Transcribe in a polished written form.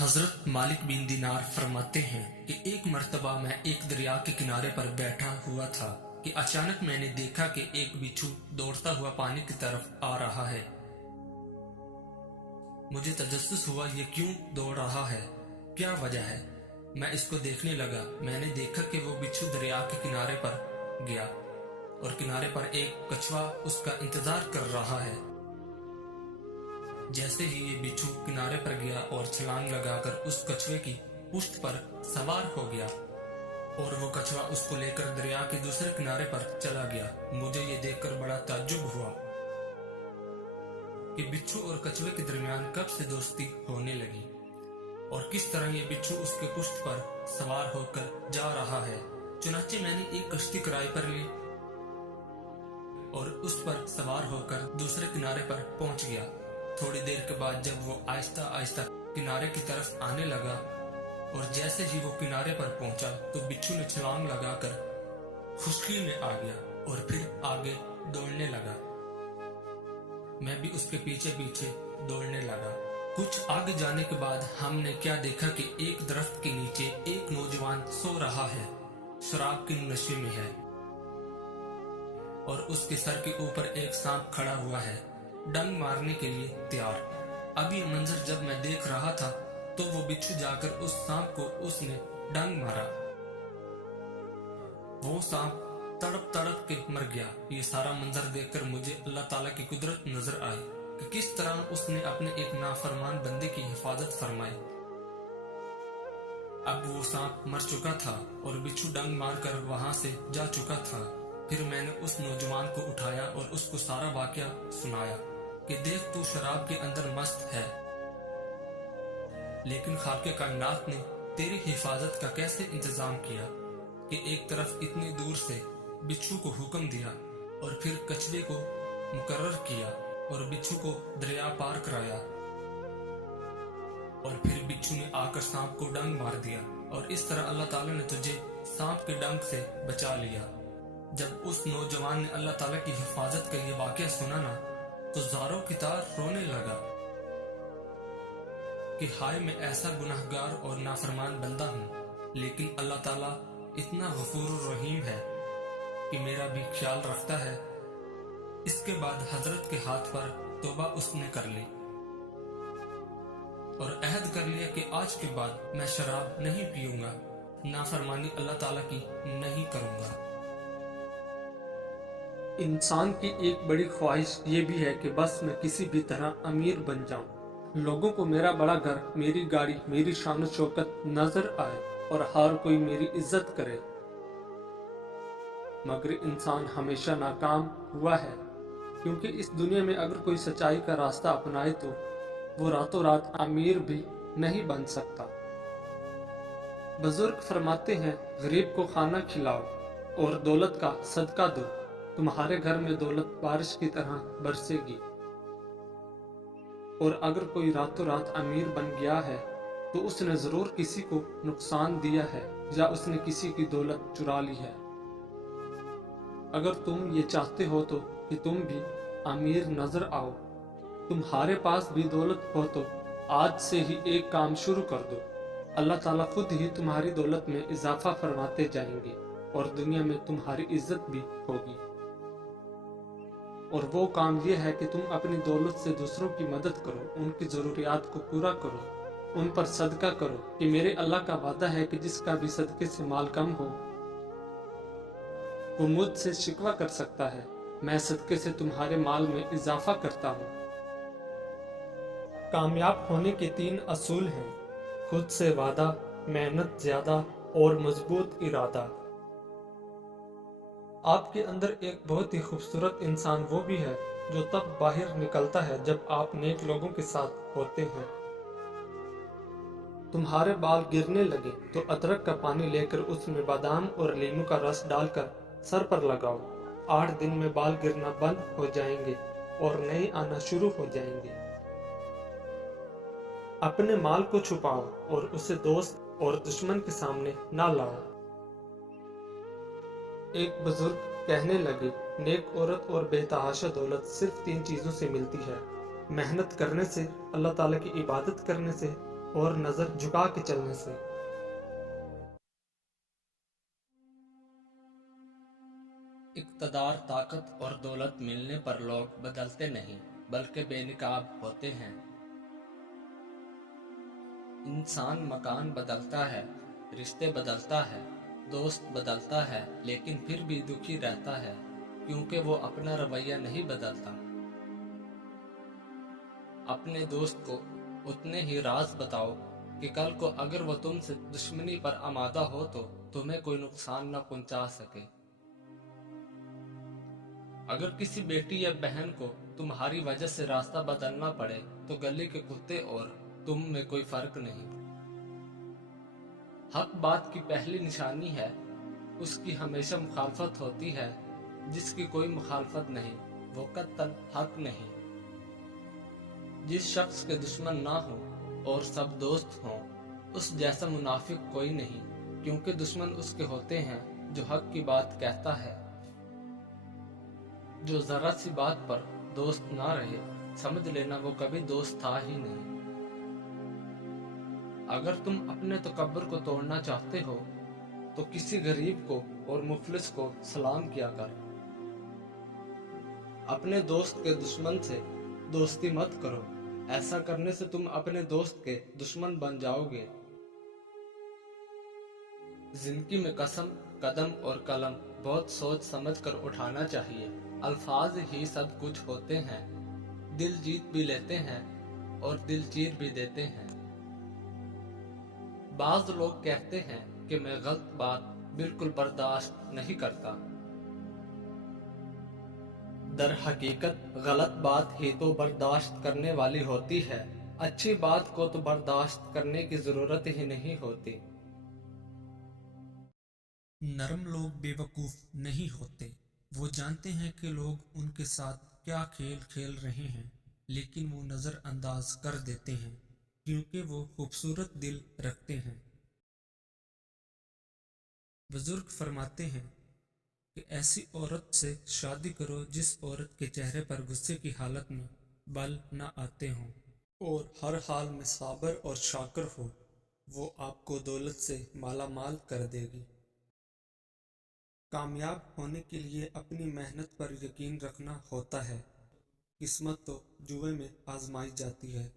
हजरत मालिक बिन दीनार फरमाते हैं कि एक मर्तबा मैं एक दरिया के किनारे पर बैठा हुआ था कि अचानक मैंने देखा कि एक बिच्छू दौड़ता हुआ पानी की तरफ आ रहा है। मुझे तजस्सुस हुआ ये क्यों दौड़ रहा है, क्या वजह है। मैं इसको देखने लगा। मैंने देखा कि वो बिच्छू दरिया के किनारे पर गया और किनारे पर एक कछुआ उसका इंतजार कर रहा है। जैसे ही ये बिच्छू किनारे पर गया और छलांग लगाकर उस कछुए की पुश्त पर सवार हो गया और वो कछुआ उसको लेकर दरिया के दूसरे किनारे पर चला गया। मुझे ये देखकर बड़ा ताज्जुब हुआ कि बिच्छू और कछुए के दरमियान कब से दोस्ती होने लगी और किस तरह ये बिच्छू उसके पुश्त पर सवार होकर जा रहा है। चुनाचे मैंने एक कश्ती किराए पर ली और उस पर सवार होकर दूसरे किनारे पर पहुंच गया। थोड़ी देर के बाद जब वो आहिस्ता आहिस्ता किनारे की तरफ आने लगा और जैसे ही वो किनारे पर पहुंचा तो बिच्छू ने छलांग लगाकर खुशकी में आ गया और फिर आगे दौड़ने लगा। मैं भी उसके पीछे पीछे दौड़ने लगा। कुछ आगे जाने के बाद हमने क्या देखा कि एक दरख्त के नीचे एक नौजवान सो रहा है, शराब के नशे में है और उसके सर के ऊपर एक सांप खड़ा हुआ है, डंग मारने के लिए तैयार। अब ये मंजर जब मैं देख रहा था तो वो बिच्छू जाकर उस सांप को उसने डंग मारा। वो सांप तड़प तड़प के मर गया। ये सारा मंजर देखकर मुझे अल्लाह ताला की कुदरत नजर आई कि किस तरह उसने अपने एक नाफरमान बंदे की हिफाजत फरमाई। अब वो सांप मर चुका था और बिच्छू डंग मारकर वहां से जा चुका था। फिर मैंने उस नौजवान को उठाया और उसको सारा वाकया सुनाया कि देख तू शराब के अंदर मस्त है, लेकिन खाके कायनात ने तेरी हिफाजत का कैसे इंतजाम किया कि एक तरफ इतनी दूर से बिच्छू को हुक्म दिया और फिर कछुए को मुकर्रर किया और बिच्छू को दरिया पार कराया और फिर बिच्छू ने आकर सांप को डंग मार दिया और इस तरह अल्लाह ताला ने तुझे सांप के डंग से बचा लिया। जब उस नौजवान ने अल्लाह ताला की हिफाजत का ये वाकया सुना ना तो ज़ारों की तार रोने लगा कि हाय मैं ऐसा गुनाहगार और नाफरमान बंदा हूँ, लेकिन अल्लाह ताला इतना गफूर रहीम है कि मेरा भी ख्याल रखता है। इसके बाद हजरत के हाथ पर तौबा उसने कर ली और अहद कर लिया कि आज के बाद मैं शराब नहीं पीऊंगा, नाफरमानी अल्लाह ताला की नहीं करूंगा। इंसान की एक बड़ी ख्वाहिश ये भी है कि बस मैं किसी भी तरह अमीर बन जाऊं, लोगों को मेरा बड़ा घर, मेरी गाड़ी, मेरी शान शौकत नजर आए और हर कोई मेरी इज्जत करे। मगर इंसान हमेशा नाकाम हुआ है, क्योंकि इस दुनिया में अगर कोई सच्चाई का रास्ता अपनाए तो वो रातों रात अमीर भी नहीं बन सकता। बुजुर्ग फरमाते हैं, गरीब को खाना खिलाओ और दौलत का सदका दो, तुम्हारे घर में दौलत बारिश की तरह बरसेगी। और अगर कोई रातों रात अमीर बन गया है तो उसने जरूर किसी को नुकसान दिया है या उसने किसी की दौलत चुरा ली है। अगर तुम ये चाहते हो तो कि तुम भी अमीर नजर आओ, तुम्हारे पास भी दौलत हो तो आज से ही एक काम शुरू कर दो। अल्लाह ताला खुद ही तुम्हारी दौलत में इजाफा फरमाते जाएंगे और दुनिया में तुम्हारी इज्जत भी होगी। और वो काम ये है कि तुम अपनी दौलत से दूसरों की मदद करो, उनकी जरूरियात को पूरा करो, उन पर सदका करो कि मेरे अल्लाह का वादा है कि जिसका भी सदके से माल कम हो वो मुझसे शिकवा कर सकता है, मैं सदके से तुम्हारे माल में इजाफा करता हूँ। कामयाब होने के 3 असूल हैं, खुद से वादा, मेहनत ज्यादा और मजबूत इरादा। आपके अंदर एक बहुत ही खूबसूरत इंसान वो भी है जो तब बाहर निकलता है जब आप नेक लोगों के साथ होते हैं। तुम्हारे बाल गिरने लगे तो अदरक का पानी लेकर उसमें बादाम और लीमू का रस डालकर सर पर लगाओ। 8 दिन में बाल गिरना बंद हो जाएंगे और नए आना शुरू हो जाएंगे। अपने माल को छुपाओ और उसे दोस्त और दुश्मन के सामने ना लाओ। एक बुजुर्ग कहने लगे, नेक औरत और बेतहाशा दौलत सिर्फ 3 चीजों से मिलती है, मेहनत करने से, अल्लाह ताला की इबादत करने से اور نظر جھکا کے چلنے سے۔ اقتدار، طاقت اور دولت ملنے پر لوگ بدلتے نہیں بلکہ بے نقاب ہوتے ہیں۔ انسان مکان بدلتا ہے، رشتے بدلتا ہے، دوست بدلتا ہے، لیکن پھر بھی دکھی رہتا ہے کیونکہ وہ اپنا رویہ نہیں بدلتا۔ اپنے دوست کو اتنے ہی راز بتاؤ کہ کل کو اگر وہ تم سے دشمنی پر آمادہ ہو تو تمہیں کوئی نقصان نہ پہنچا سکے۔ اگر کسی بیٹی یا بہن کو تمہاری وجہ سے راستہ بدلنا پڑے تو گلی کے کتے اور تم میں کوئی فرق نہیں۔ حق بات کی پہلی نشانی ہے، اس کی ہمیشہ مخالفت ہوتی ہے، جس کی کوئی مخالفت نہیں وہ قطعاً حق نہیں۔ جس شخص کے دشمن نہ ہوں اور سب دوست ہوں اس جیسا منافق کوئی نہیں، کیونکہ دشمن اس کے ہوتے ہیں جو حق کی بات کہتا ہے۔ جو ذرا سی بات پر دوست نہ رہے سمجھ لینا وہ کبھی دوست تھا ہی نہیں۔ اگر تم اپنے تکبر کو توڑنا چاہتے ہو تو کسی غریب کو اور مفلس کو سلام کیا کر۔ اپنے دوست کے دشمن سے دوستی مت کرو، ایسا کرنے سے تم اپنے دوست کے دشمن بن جاؤ گے۔ زندگی میں قسم، قدم اور قلم بہت سوچ سمجھ کر اٹھانا چاہیے۔ الفاظ ہی سب کچھ ہوتے ہیں، دل جیت بھی لیتے ہیں اور دل چیر بھی دیتے ہیں۔ بعض لوگ کہتے ہیں کہ میں غلط بات بالکل برداشت نہیں کرتا۔ در حقیقت غلط بات ہی تو برداشت کرنے والی ہوتی ہے، اچھی بات کو تو برداشت کرنے کی ضرورت ہی نہیں ہوتی۔ نرم لوگ بے وقوف نہیں ہوتے، وہ جانتے ہیں کہ لوگ ان کے ساتھ کیا کھیل کھیل رہے ہیں، لیکن وہ نظر انداز کر دیتے ہیں کیونکہ وہ خوبصورت دل رکھتے ہیں۔ بزرگ فرماتے ہیں کہ ایسی عورت سے شادی کرو جس عورت کے چہرے پر غصے کی حالت میں بل نہ آتے ہوں اور ہر حال میں صابر اور شاکر ہو، وہ آپ کو دولت سے مالا مال کر دے گی۔ کامیاب ہونے کے لیے اپنی محنت پر یقین رکھنا ہوتا ہے، قسمت تو جوئے میں آزمائی جاتی ہے۔